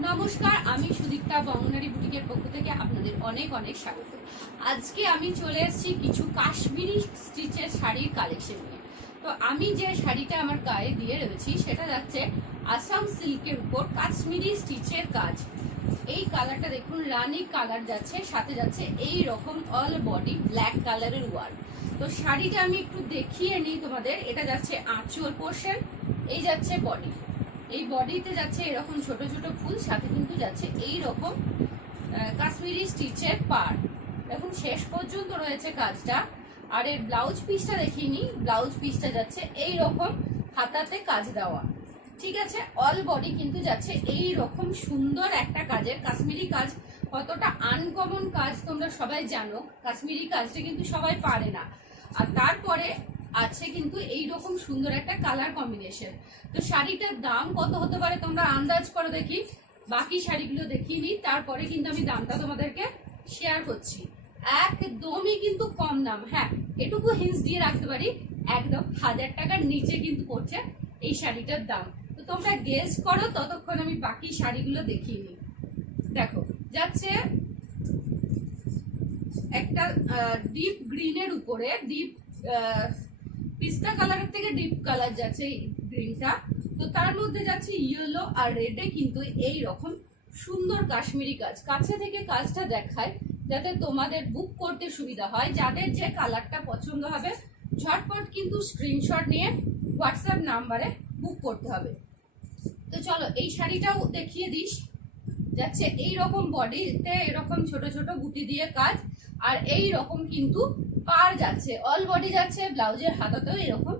নমস্কার, আমি সুদীপ্তা বঙ্গনারী বুটিকের পক্ষ থেকে আপনাদের অনেক অনেক স্বাগত। আজকে আমি চলে এসেছি কিছু কাশ্মীরি স্টিচের শাড়ির কালেকশন নিয়ে। তো আমি যে শাড়িটা আমার গায়ে দিয়ে রয়েছি সেটা যাচ্ছে আসাম সিল্কের উপর কাশ্মীরি স্টিচের কাজ। এই কালারটা দেখুন, রানী কালার যাচ্ছে, সাথে যাচ্ছে এই রকম অল বডি ব্ল্যাক কালারের ওয়ার্ক। তো শাড়িটা আমি একটু দেখিয়ে নিই তোমাদের। এটা যাচ্ছে আঁচল পোর্শন, এই যাচ্ছে বডি। এই বডিতে যাচ্ছে এরকম ছোট ছোট ফুল, সাথে কিন্তু যাচ্ছে এই রকম কাশ্মীরি স্টিচের পার। দেখুন শেষ পর্যন্ত রয়েছে কাজটা। আর এর ব্লাউজ পিসটা দেখিয়ে নিই। ব্লাউজ পিসটা যাচ্ছে এই রকম হাতাতে কাজ দেওয়া। ঠিক আছে, অল বডি কিন্তু যাচ্ছে এই রকম সুন্দর একটা কাজের। কাশ্মীরি কাজ কতটা আনকমন কাজ তোমরা সবাই জানো। কাশ্মীরি কাজটা কিন্তু সবাই পারে না। আর তারপরে আছে কিন্তু এই রকম সুন্দর একটা কালার কম্বিনেশন। তো শাড়িটার দাম কত হতে পারে তোমরা আন্দাজ করো দেখি। বাকি শাড়িগুলো দেখিয়ে নিই, তারপরে কিন্তু আমি দামটা তোমাদেরকে শেয়ার করছি। একদমই কিন্তু কম দাম। হ্যাঁ, এটুকু হিন্স দিয়ে রাখতে পারি, একদম 1000 টাকার নিচে কিন্তু পড়ছে এই শাড়িটার দাম। তো তোমরা গেস করো, ততক্ষণ আমি বাকি শাড়িগুলো দেখিয়ে নিই। দেখো যাচ্ছে একটা ডিপ গ্রিনের উপরে, ডিপ পিস্তা কালারের থেকে ডিপ কালার যাচ্ছে এই গ্রিনটা। তো তার মধ্যে যাচ্ছে ইয়েলো আর রেডে কিন্তু এই রকম সুন্দর কাশ্মীরি কাজ। কাছে থেকে কাজটা দেখায় যাতে তোমাদের বুক করতে সুবিধা হয়। যাদের যে কালারটা পছন্দ হবে ঝটপট কিন্তু স্ক্রিনশট নিয়ে হোয়াটসঅ্যাপ নাম্বারে বুক করতে হবে। তো চলো এই শাড়িটাও দেখিয়ে দিস। যাচ্ছে এই রকম বডিতে এরকম ছোট ছোট বুটি দিয়ে কাজ, আর এই রকম কিন্তু পার যাচ্ছে, অল বডি যাচ্ছে। ব্লাউজের হাতাতেও এরকম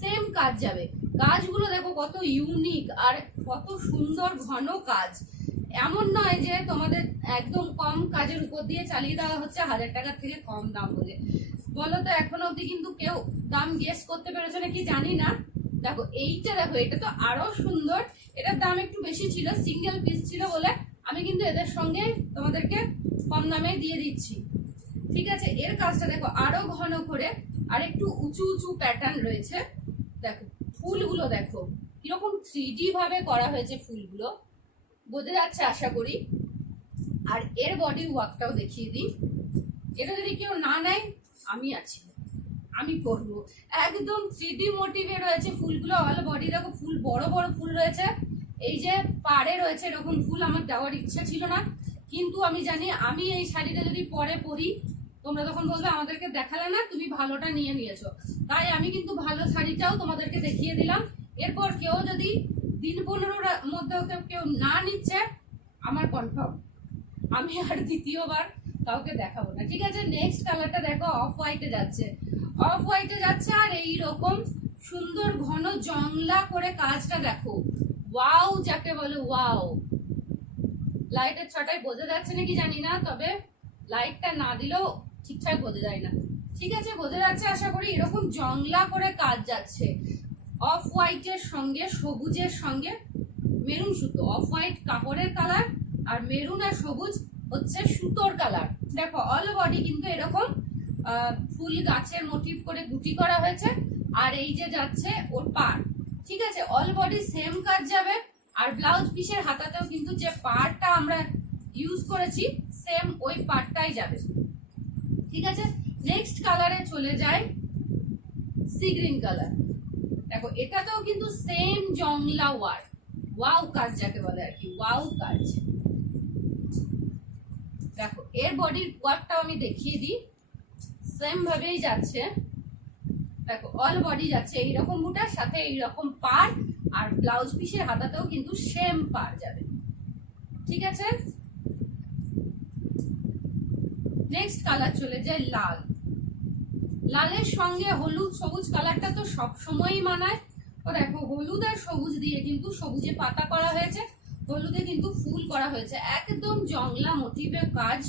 সেম কাজ যাবে। কাজগুলো দেখো কত ইউনিক আর কত সুন্দর ঘন কাজ। এমন নয় যে তোমাদের একদম কম কাজের উপর দিয়ে চালিয়ে দেওয়া হচ্ছে 1000 টাকার থেকে কম দাম বলে। বলো তো এখনো অব্দি কিন্তু কেউ দাম গেস করতে পেরেছে নাকি জানি না। দেখো এইটা, দেখো এটা তো আরো সুন্দর। এটার দাম একটু বেশি ছিল, সিঙ্গেল পিস ছিল বলে আমি কিন্তু এদের সঙ্গে তোমাদেরকে কম দামে দিয়ে দিচ্ছি। ঠিক আছে, এর কাজটা দেখো আরো ঘন করে আর একটু উঁচু উঁচু প্যাটার্ন রয়েছে। দেখো ফুলগুলো দেখো কিরকম 3D ভাবে করা হয়েছে, ফুলগুলো বোঝা যাচ্ছে আশা করি। আর এর বডির ওয়ার্কটাও দেখিয়ে দিই। এটা যদি কেউ না নেয়, আমি আছি, আমি করবো। একদম 3D মোটিভে রয়েছে ফুলগুলো। অল বডি দেখো ফুল, বড় বড় ফুল রয়েছে। এই যে পাড়ে রয়েছে এরকম ফুল। আমার দেওয়ার ইচ্ছা ছিল না, কিন্তু আমি জানি আমি এই শাড়িটা যদি পরে পরি তোমরা তখন বলবে আমাদেরকে দেখালে না, তুমি ভালোটা নিয়ে নিয়েছো। তাই আমি কিন্তু ভালো শাড়িটাও তোমাদেরকে দেখিয়ে দিলাম। এরপর কেউ যদি দিন 15-র মধ্যে কেউ না নিচ্ছে, আমার কনফার্ম আমি আর দ্বিতীয়বার কাউকে দেখাবো না। ঠিক আছে, নেক্সট কালারটা দেখো, অফ হোয়াইটে যাচ্ছে। অফ হোয়াইটে যাচ্ছে আর এই রকম সুন্দর ঘন জংলা করে কাজটা দেখো। ওয়াও যাকে বলে ওয়াও। লাইটের ছটায় বোঝা যাচ্ছে নাকি জানি না, তবে লাইটটা না দিলেও ঠিকঠাক বোঝা যায় না। ঠিক আছে, বোঝা যাচ্ছে আশা করি। এরকম জংলা করে কাজ যাচ্ছে অফ হোয়াইটের সঙ্গে, সবুজের সঙ্গে মেরুন সুতো। অফ হোয়াইট কাপড়ের কালার আর মেরুন আর সবুজ হচ্ছে সুতোর কালার। দেখো অল বডি কিন্তু এরকম ফুল গাছের মোটিভ করে গুটি করা হয়েছে। আর এই যে যাচ্ছে ওর পার। ঠিক আছে, অল বডি সেম কাজ যাবে। আর ব্লাউজ পিসের হাতাতেও কিন্তু যে পারটা আমরা ইউজ করেছি সেম ওই পারটাই যাবে। ঠিক আছে, নেক্সট কালারে চলে যায় সি গ্রিন কালার। দেখো এটাতেও কিন্তু সেম জংলা ওয়ার্ক, ওয়াও কাজ যাকে বলে আর কি, ওয়াও কাজ। দেখো এর বডির ওয়ার্কটাও আমি দেখিয়ে দিই। সেম ভাবেই যাচ্ছে। দেখো অল বডি যাচ্ছে এইরকম বুটার সাথে এইরকম পার, আর ব্লাউজ পিসের হাতাতেও কিন্তু সেম পার যাবে। ঠিক আছে, নেক্সট কালার চলে যায় লাল। লালের সঙ্গে হলুদ সবুজ কালারটা তো সব সময়ই মানায়। তো দেখো হলুদ আর সবুজ দিয়ে কিন্তু সবুজে পাতা করা হয়েছে, হলুদে কিন্তু ফুল করা হয়েছে। একদম জংলা মোটিভের কাজ।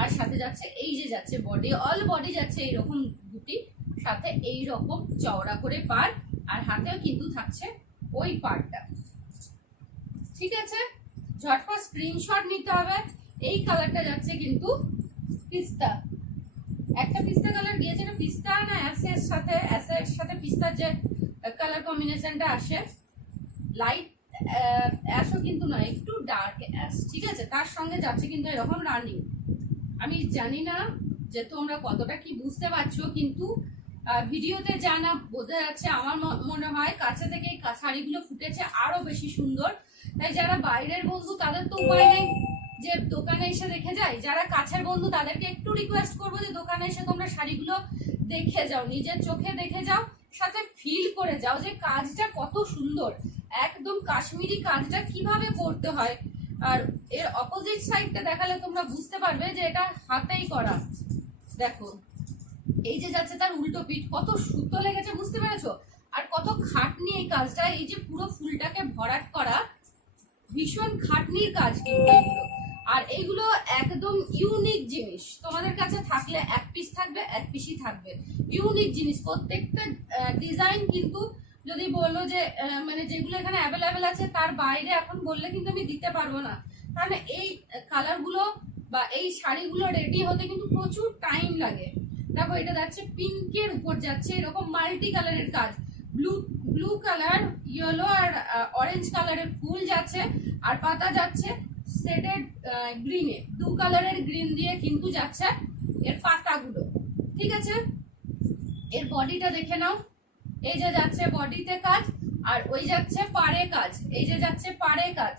আর সাথে যাচ্ছে এই যে যাচ্ছে বডি, অল বডি যাচ্ছে এইরকম বুটি, সাথে এইরকম চওড়া করে পার, আর হাতেও কিন্তু থাকছে ওই পারটা। ঠিক আছে, ঝটপট স্ক্রিনশট নিতে হবে। এই কালারটা যাচ্ছে কিন্তু পিস্তা, একটা পিস্তা কালার গিয়েছে। এটা পিস্তা না অ্যাশের সাথে পিস্তার যে কালার কম্বিনেশনটা আসে, লাইট অ্যাশও কিন্তু নয়, একটু ডার্ক অ্যাশ, ঠিক আছে। তার সঙ্গে যাচ্ছে কিন্তু এরকম রানিং। আমি জানি না যে তোমরা কতটা কি বুঝতে পারছো, কিন্তু ভিডিওতে যা না বোঝা যাচ্ছে, আমার মনে হয় কাছে থেকে এই শাড়িগুলো ফুটেছে আরো বেশি সুন্দর। তাই যারা বাইরের বন্ধু তাদের তো উপায় নেই যে দোকানে এসে দেখে যায়, যারা কাছের বন্ধু তাদেরকে একটু রিকোয়েস্ট করবো যে দোকানে এসে তোমরা শাড়িগুলো দেখে যাও, নিজের চোখে দেখে যাও, সাথে ফিল করে যাও যে কাজটা কত সুন্দর, একদম কাশ্মীরি কাজটা কিভাবে করতে হয়। আর এর অপোজিট সাইডটা দেখালে তোমরা বুঝতে পারবে যে এটা হাতেই করা। দেখো এই যে যাচ্ছে তার উল্টো পিঠ, কত সুতো লেগেছে বুঝতে পেরেছো, আর কত খাটনি এই কাজটা। এই যে পুরো ফুলটাকে ভরাট করা, ভীষণ খাটনির কাজ কিন্তু এগুলো। আর এইগুলো একদম ইউনিক জিনিস, তোমাদের কাছে থাকলে এক পিস থাকবে, এক পিসই থাকবে। ইউনিক জিনিস, প্রত্যেকটা ডিজাইন কিন্তু যদি বললো যে মানে যেগুলো এখানে অ্যাভেলেবেল আছে তার বাইরে এখন বললে কিন্তু আমি দিতে পারবো না, কারণ এই কালারগুলো বা এই শাড়িগুলো রেডি হতে কিন্তু প্রচুর টাইম লাগে। দেখো এটা যাচ্ছে পিঙ্কের উপর, যাচ্ছে এরকম মাল্টি কালারের কাজ, ব্লু কালার, ইয়েলো আর অরেঞ্জ কালারের ফুল যাচ্ছে, আর পাতা যাচ্ছে শেডেড গ্রিনে, দু কালারের গ্রিন দিয়ে কিন্তু যাচ্ছে এর পাতাগুলো, ঠিক আছে। এর বডিটা দেখে নাও, এই যে যাচ্ছে বডিতে কাজ, আর ওই যাচ্ছে পাড়ে কাজ, এই যে যাচ্ছে পাড়ে কাজ,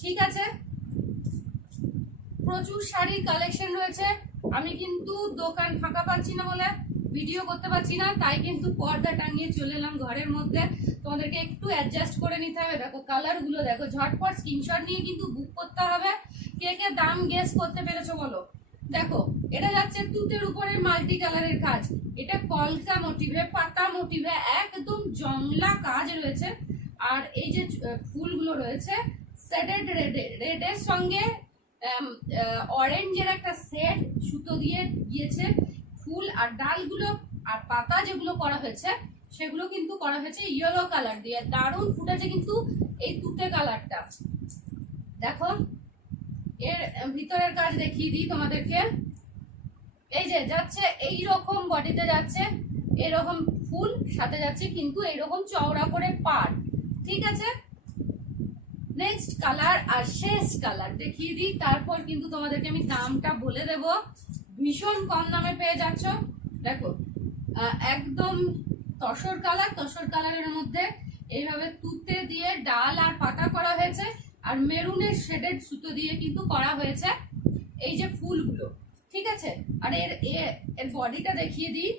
ঠিক আছে। প্রচুর শাড়ির কালেকশন রয়েছে। আমি কিন্তু দোকান ফাঁকা পাচ্ছি না বলে ভিডিও করতে পারছি না, তাই কিন্তু পর্দা টাঙিয়ে চলে এলাম ঘরের মধ্যে, তোমাদেরকে একটু অ্যাডজাস্ট করে নিতে হবে। দেখো কালার গুলো দেখো, ঝটপট স্ক্রিনশট নিয়ে কিন্তু বুক করতে হবে। কে কে দাম গেস করতে পেরেছো বলো। দেখো এটা যাচ্ছে তুতের উপরে মাল্টি কালারের কাজ, এটা কলকা মোটিভে, পাতা মোটিভে, একদম জংলা কাজ রয়েছে। আর এই যে ফুলগুলো রয়েছে শেডেড রেডের সঙ্গে অরেঞ্জের একটা সেট সুতো দিয়ে দিয়েছে ফুল, আর ডালগুলো আর পাতা যেগুলো করা হয়েছে সেগুলো কিন্তু করা হয়েছে ইয়েলো কালার দিয়ে, দারুণ ফুটেছে কিন্তু এই তুতে কালারটা। দেখো এর ভিতরের কাজ দেখিয়ে দিই তোমাদেরকে, এই যে যাচ্ছে এইরকম বডিতে যাচ্ছে এরকম ফুল, সাথে যাচ্ছে কিন্তু এইরকম চওড়া করে পাড়, ঠিক আছে। নেক্সট কালার আর শেষ কালার দেখিয়ে দিই, তারপর কিন্তু তোমাদেরকে আমি দামটা বলে দেব। ভীষণ কম দামে পেয়ে যাচ্ছ। দেখো একদম তসর কালার, তসর কালারের মধ্যে এইভাবে তুতে দিয়ে ডাল আর পাতা করা হয়েছে, আর মেরুনের শেডেড সুতো দিয়ে কিন্তু করা হয়েছে এই যে ফুলগুলো, ঠিক আছে। আর এর বডিটা দেখিয়ে দিই,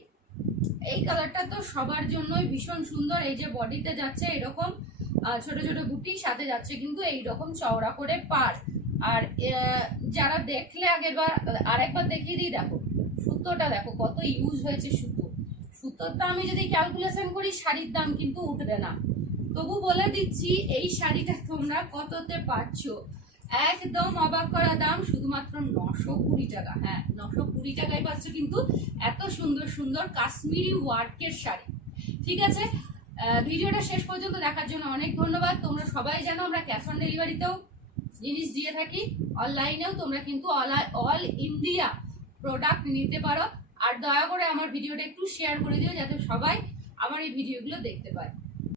এই কালারটা তো সবার জন্যই ভীষণ সুন্দর। এই যে বডিতে যাচ্ছে এরকম ছোট ছোট বুটি, সাথে যাচ্ছে কিন্তু এইরকম চওড়া করে পাড়। আর যারা দেখলে আগের বার আরেকবার দেখিয়ে দিই, দেখো সুতোটা দেখো কত ইউজ হয়েছে। সুতোর দাম আমি যদি ক্যালকুলেশন করি শাড়ির দাম কিন্তু উঠবে না, তবু বলে দিচ্ছি এই শাড়িটা তোমরা কততে পাচ্ছ, একদম অবাক করা দাম, শুধুমাত্র 920 টাকা। হ্যাঁ 920 টাকায় পাচ্ছ কিন্তু এত সুন্দর সুন্দর কাশ্মীরি ওয়ার্কের শাড়ি, ঠিক আছে। ভিডিওটা শেষ পর্যন্ত দেখার জন্য অনেক ধন্যবাদ। তোমরা সবাই জানো আমরা ক্যাশ অন ডেলিভারিতেও জিনিস দিয়ে থাকি, অনলাইনেও তোমরা কিন্তু অল ইন্ডিয়া প্রোডাক্ট নিতে পারো। আর দয়া করে আমার ভিডিওটা একটু শেয়ার করে দিও যাতে সবাই আমার এই ভিডিওগুলো দেখতে পায়।